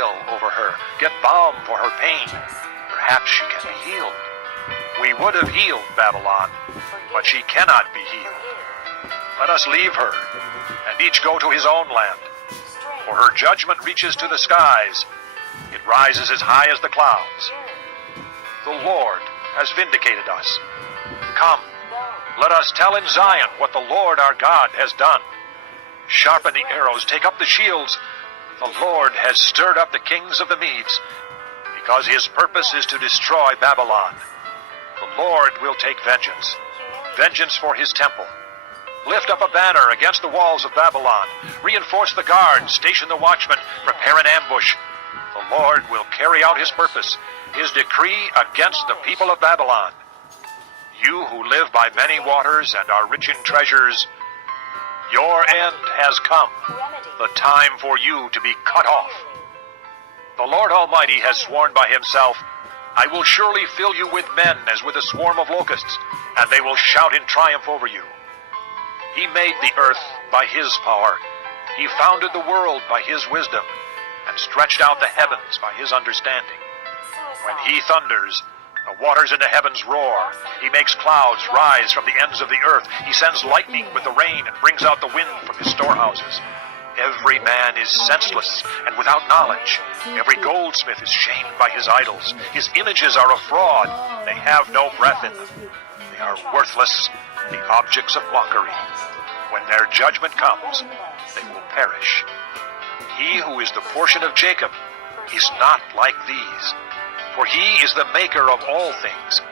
oil over her, get balm for her pain. Perhaps she can be healed. We would have healed Babylon, but she cannot be healed. Let us leave her, and each go to his own land. For her judgment reaches to the skies. It rises as high as the clouds. The Lord has vindicated us. Come, let us tell in Zion what the Lord our God has done. Sharpen the arrows, take up the shields. The Lord has stirred up the kings of the Medes, because his purpose is to destroy Babylon. The Lord will take vengeance, vengeance for his temple. Lift up a banner against the walls of Babylon. Reinforce the guards, station the watchmen, prepare an ambush. The Lord will carry out his purpose, his decree against the people of Babylon. You who live by many waters and are rich in treasures, your end has come, the time for you to be cut off. The Lord Almighty has sworn by himself, I will surely fill you with men as with a swarm of locusts, and they will shout in triumph over you. He made the earth by his power. He founded the world by his wisdom, and stretched out the heavens by his understanding. When he thunders, the waters in the heavens roar. He makes clouds rise from the ends of the earth. He sends lightning with the rain and brings out the wind from his storehouses. Every man is senseless and without knowledge. Every goldsmith is shamed by his idols. His images are a fraud. They have no breath in them. They are worthless, the objects of mockery. When their judgment comes, they will perish. He who is the portion of Jacob is not like these, for he is the maker of all things,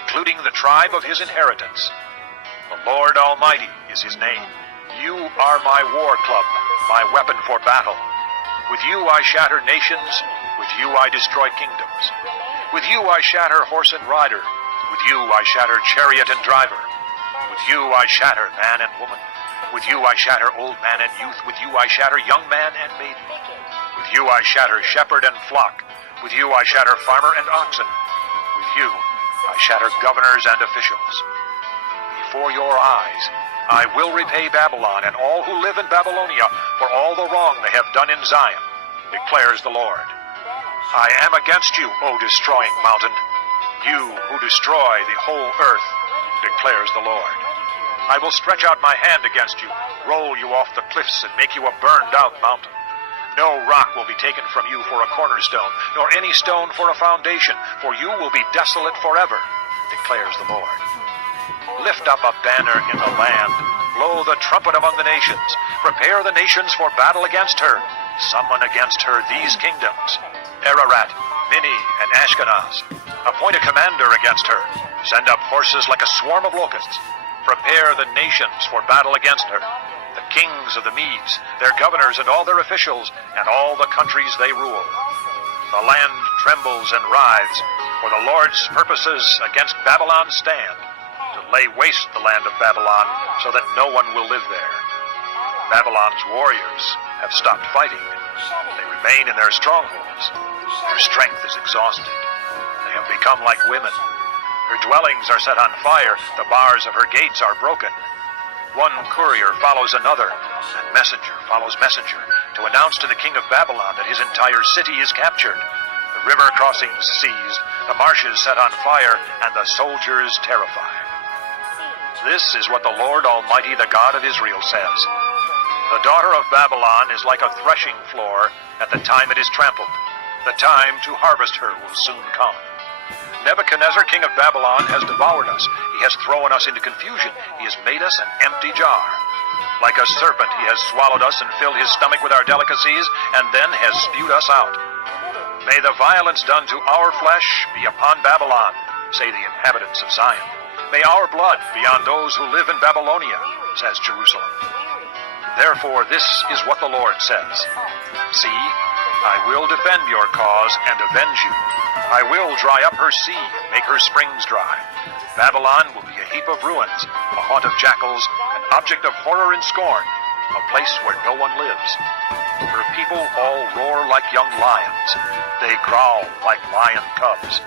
including the tribe of his inheritance. The Lord Almighty is his name. You are my war club, my weapon for battle. With you I shatter nations, with you I destroy kingdoms. With you I shatter horse and rider, with you I shatter chariot and driver. With you I shatter man and woman. With you I shatter old man and youth. With you I shatter young man and maiden. With you I shatter shepherd and flock. With you I shatter farmer and oxen. With you I shatter governors and officials. Before your eyes I will repay Babylon and all who live in Babylonia for all the wrong they have done in Zion, declares the Lord. I am against you, O destroying mountain, you who destroy the whole earth, declares the Lord. I will stretch out my hand against you, roll you off the cliffs, and make you a burned-out mountain. No rock will be taken from you for a cornerstone, nor any stone for a foundation, for you will be desolate forever, declares the Lord. Lift up a banner in the land, blow the trumpet among the nations, prepare the nations for battle against her, summon against her these kingdoms, Ararat, Minni, and Ashkenaz. Appoint a commander against her, send up horses like a swarm of locusts. Prepare the nations for battle against her, the kings of the Medes, their governors and all their officials, and all the countries they rule. The land trembles and writhes, for the Lord's purposes against Babylon stand, to lay waste the land of Babylon, so that no one will live there. Babylon's warriors have stopped fighting. They remain in their strongholds. Their strength is exhausted. They have become like women. Her dwellings are set on fire. The bars of her gates are broken. One courier follows another, and messenger follows messenger, to announce to the king of Babylon that his entire city is captured. The river crossings seized, the marshes set on fire, and the soldiers terrified. This is what the Lord Almighty, the God of Israel, says. The daughter of Babylon is like a threshing floor at the time it is trampled. The time to harvest her will soon come. Nebuchadnezzar, king of Babylon, has devoured us. He has thrown us into confusion. He has made us an empty jar. Like a serpent, he has swallowed us and filled his stomach with our delicacies, and then has spewed us out. May the violence done to our flesh be upon Babylon, say the inhabitants of Zion. May our blood be on those who live in Babylonia, says Jerusalem. Therefore, this is what the Lord says. See, I will defend your cause and avenge you. I will dry up her sea and make her springs dry. Babylon will be a heap of ruins, a haunt of jackals, an object of horror and scorn, a place where no one lives. Her people all roar like young lions. They growl like lion cubs.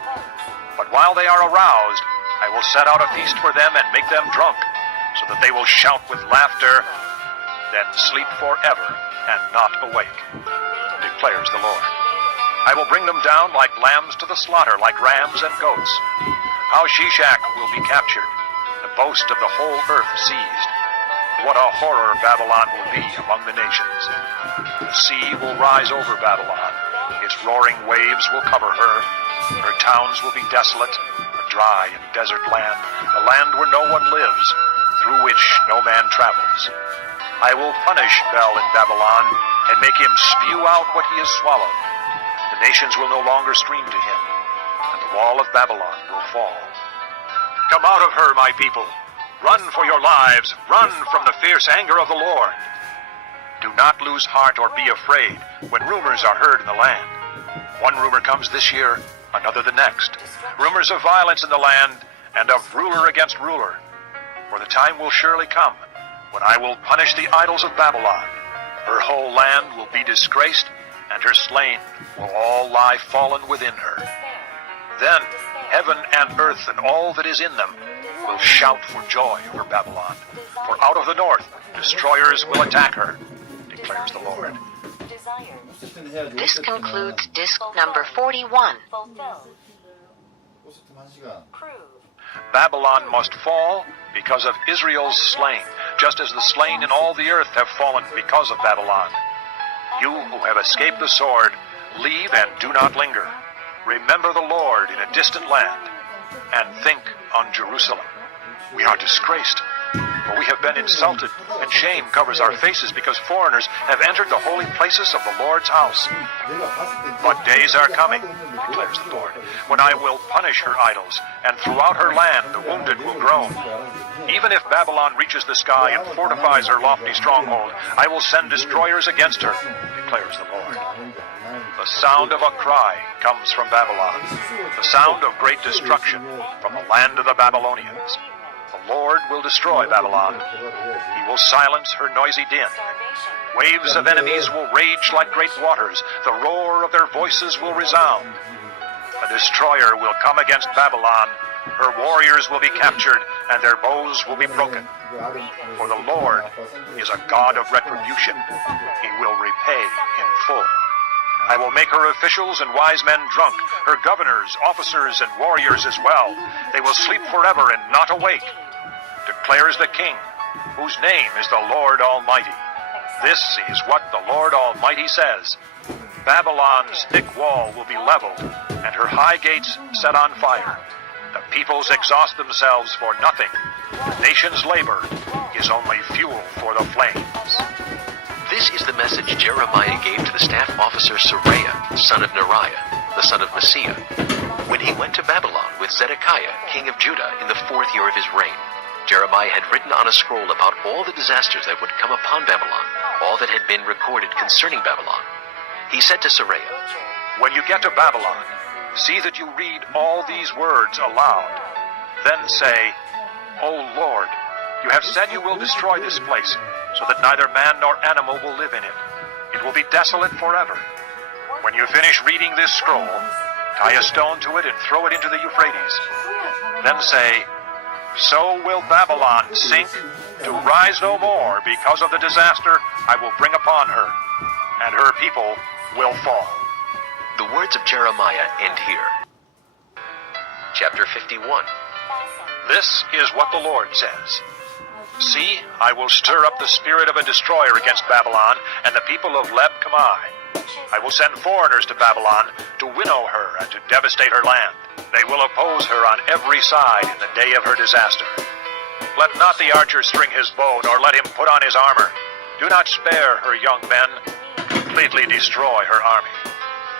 But while they are aroused, I will set out a feast for them and make them drunk, so that they will shout with laughter, then sleep forever and not awake, declares the Lord. I will bring them down like lambs to the slaughter, like rams and goats. How Shishak will be captured, the boast of the whole earth seized. What a horror Babylon will be among the nations. The sea will rise over Babylon. Its roaring waves will cover her. Her towns will be desolate, a dry and desert land, a land where no one lives, through which no man travels. I will punish Bel in Babylon and make him spew out what he has swallowed. The nations will no longer stream to him, and the wall of Babylon will fall. Come out of her, my people. Run for your lives. Run from the fierce anger of the Lord. Do not lose heart or be afraid when rumors are heard in the land. One rumor comes this year, another the next. Rumors of violence in the land and of ruler against ruler. For the time will surely come when I will punish the idols of Babylon. Her whole land will be disgraced, and her slain will all lie fallen within her. Then heaven and earth and all that is in them will shout for joy over Babylon. For out of the north destroyers will attack her, declares the Lord. This concludes disc number 41. Babylon must fall because of Israel's slain, just as the slain in all the earth have fallen because of Babylon. You who have escaped the sword, leave and do not linger. Remember the Lord in a distant land, and think on Jerusalem. We are disgraced, for we have been insulted, and shame covers our faces because foreigners have entered the holy places of the Lord's house. But days are coming, declares the Lord, when I will punish her idols, and throughout her land the wounded will groan. Even if Babylon reaches the sky and fortifies her lofty stronghold, I will send destroyers against her, declares the Lord. The sound of a cry comes from Babylon, the sound of great destruction from the land of the Babylonians. The Lord will destroy Babylon. He will silence her noisy din. Waves of enemies will rage like great waters. The roar of their voices will resound. A destroyer will come against Babylon. Her warriors will be captured, and their bows will be broken. For the Lord is a God of retribution. He will repay in full. I will make her officials and wise men drunk, her governors, officers, and warriors as well. They will sleep forever and not awake, declares the King, whose name is the Lord Almighty. This is what the Lord Almighty says. Babylon's thick wall will be leveled, and her high gates set on fire. The peoples exhaust themselves for nothing. The nation's labor is only fuel for the flames. This is the message Jeremiah gave to the staff officer Seraiah, son of Neriah, the son of Messiah, when he went to Babylon with Zedekiah, king of Judah, in the 4th year of his reign. Jeremiah had written on a scroll about all the disasters that would come upon Babylon, all that had been recorded concerning Babylon. He said to Seraiah, When you get to Babylon, see that you read all these words aloud. Then say, O Lord, you have said you will destroy this place, so that neither man nor animal will live in it. It will be desolate forever. When you finish reading this scroll, tie a stone to it and throw it into the Euphrates. Then say, So will Babylon sink, to rise no more because of the disaster I will bring upon her, and her people will fall. The words of Jeremiah end here. Chapter 51. This is what the Lord says. See, I will stir up the spirit of a destroyer against Babylon and the people of Leb Kamai. I will send foreigners to Babylon to winnow her and to devastate her land. They will oppose her on every side in the day of her disaster. Let not the archer string his bow, nor let him put on his armor. Do not spare her young men. Completely destroy her army.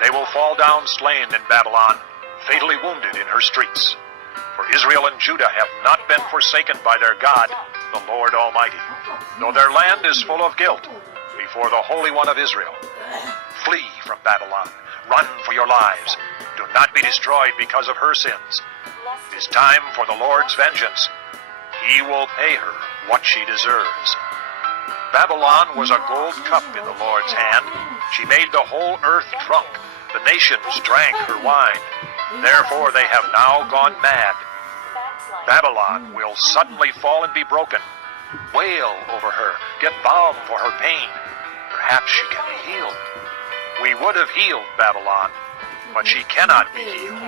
They will fall down slain in Babylon, fatally wounded in her streets. For Israel and Judah have not been forsaken by their God, the Lord Almighty, though their land is full of guilt before the Holy One of Israel. Flee from Babylon. Run for your lives. Do not be destroyed because of her sins. It is time for the Lord's vengeance. He will pay her what she deserves. Babylon was a gold cup in the Lord's hand. She made the whole earth drunk. The nations drank her wine. Therefore they have now gone mad. Babylon will suddenly fall and be broken. Wail over her. Get balm for her pain. Perhaps she can be healed. We would have healed Babylon, but she cannot be healed.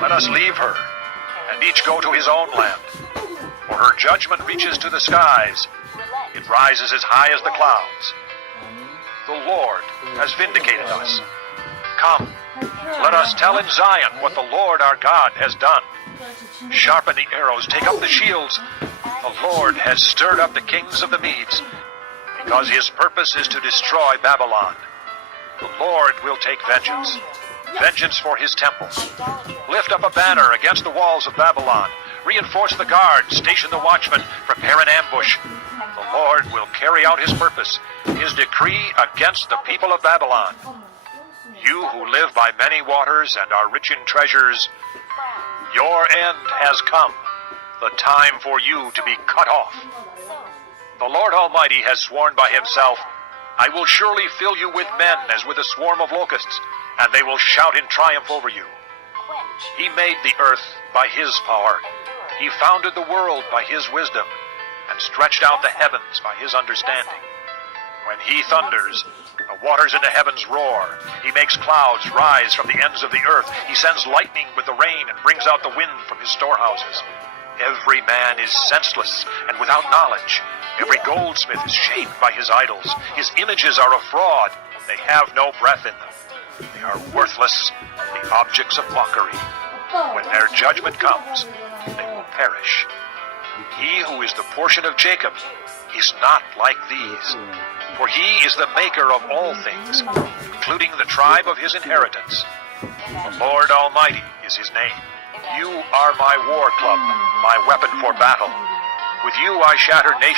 Let us leave her, and each go to his own land. For her judgment reaches to the skies. It rises as high as the clouds. The Lord has vindicated us. Come, let us tell in Zion what the Lord our God has done. Sharpen the arrows, take up the shields. The Lord has stirred up the kings of the Medes, because his purpose is to destroy Babylon. The Lord will take vengeance, vengeance for his temple. Lift up a banner against the walls of Babylon. Reinforce the guards, station the watchmen, prepare an ambush. The Lord will carry out his purpose, his decree against the people of Babylon. You who live by many waters and are rich in treasures, your end has come, the time for you to be cut off. The Lord Almighty has sworn by himself, I will surely fill you with men as with a swarm of locusts, and they will shout in triumph over you. He made the earth by his power. He founded the world by his wisdom, and stretched out the heavens by his understanding. When he thunders, the waters in the heavens roar. He makes clouds rise from the ends of the earth. He sends lightning with the rain and brings out the wind from his storehouses. Every man is senseless and without knowledge. Every goldsmith is shamed by his idols. His images are a fraud. They have no breath in them. They are worthless, the objects of mockery. When their judgment comes, they will perish. He who is the portion of Jacob is not like these, for he is the maker of all things, including the tribe of his inheritance. The Lord Almighty is his name. You are my war club, my weapon for battle. With you I shatter nations.